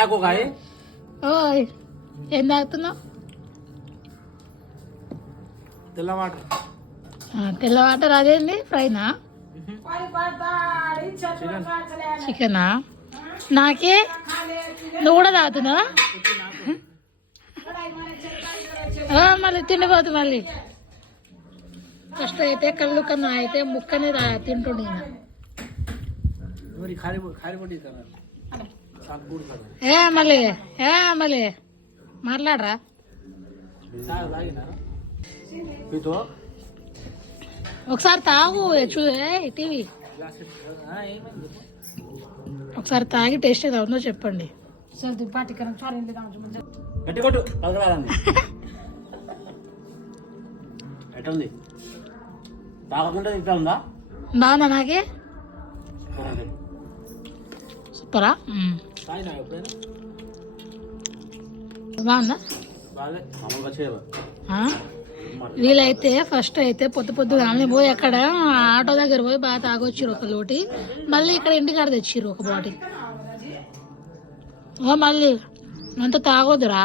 తాకు కాయ ఓయ్ ఏం తాగుతున్నావు? తెల్ల వాటర్. తెల్ల వాటర్ అదేంది? ఫ్రైనా చికెనా? నాకే నువ్వు కూడా తాగుతున్నావా? మళ్ళీ తిండిపోతు మళ్ళీ ఫస్ట్ అయితే కళ్ళు కన్నా అయితే ముక్కనే తింటుండే మళ్ళీ మాట్లాడరా ఒకసారి తాగు టీవీ ఒకసారి తాగి టేస్ట్ ఏదో ఉందో చెప్పండి. బాగుందా? నాకే సూపరా? బాగుందా? వీలైతే ఫస్ట్ అయితే పొద్దుగా పోయి అక్కడ ఆటో దగ్గర పోయి బాగా తాగొచ్చిరు ఒక లోటి, మళ్ళీ ఇక్కడ ఇంటికాడ తెచ్చిర్రు ఒక బాటిల్. మళ్ళీ అంత తాగొద్దురా.